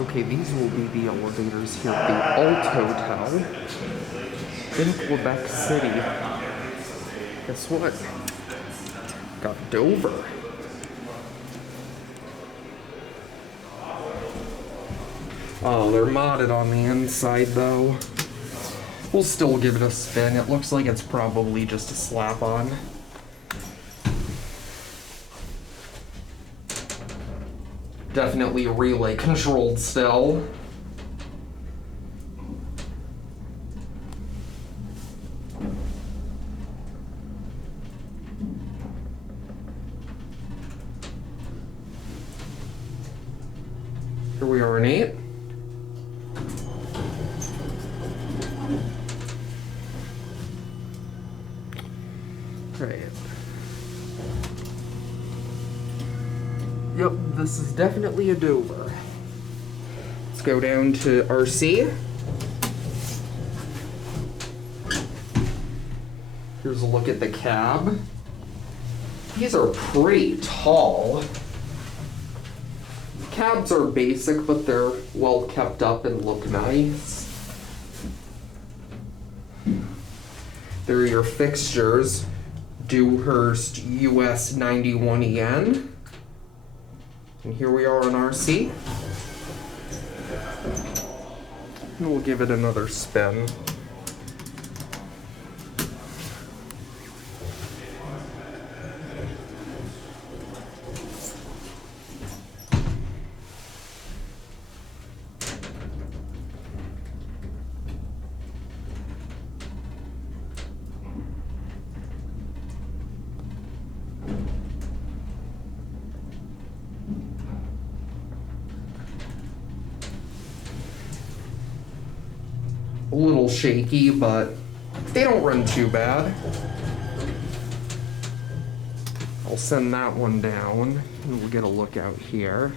Okay, these will be the elevators here at the Alt Hotel in Quebec City. Guess what? Got Dover. Oh, they're modded on the inside though. We'll still give it a spin. It looks like it's probably just a slap-on. Definitely relay controlled still. Here we are in 8. Right. Yep, this is definitely a Dover. Let's go down to RC. Here's a look at the cab. These are pretty tall. Cabs are basic, but they're well kept up and look nice. There are your fixtures. Dewhurst US 91 yen. And here we are on RC. And we'll give it another spin. A little shaky, but they don't run too bad. I'll send that one down, and we'll get a look out here.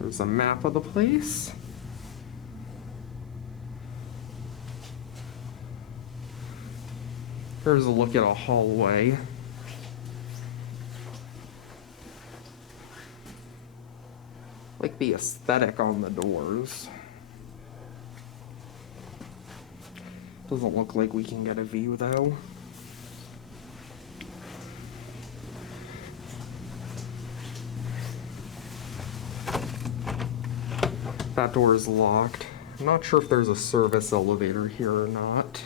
There's a map of the place. Here's a look at a hallway. Like the aesthetic on the doors. Doesn't look like we can get a view though. That door is locked. I'm not sure if there's a service elevator here or not,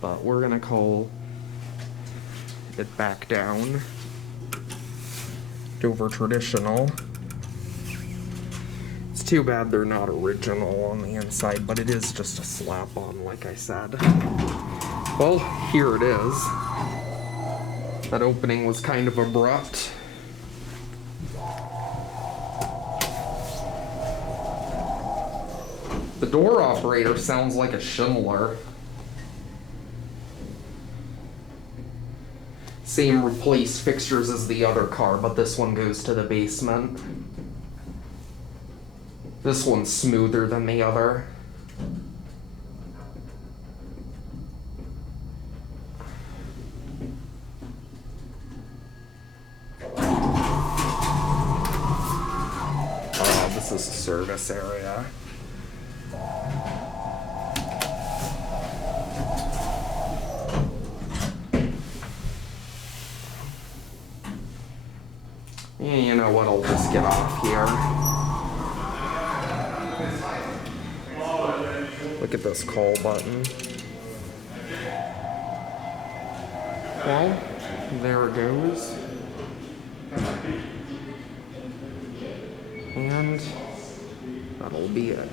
but we're gonna call it back down. Dover Traditional. It's too bad they're not original on the inside, but it is just a slap-on, like I said. Well, here it is. That opening was kind of abrupt. The door operator sounds like a Schindler. Same replaced fixtures as the other car, but this one goes to the basement. This one's smoother than the other. Oh, this is the service area. Yeah, you know what, I'll just get off here. Look at this call button. Well, there it goes. And that'll be it.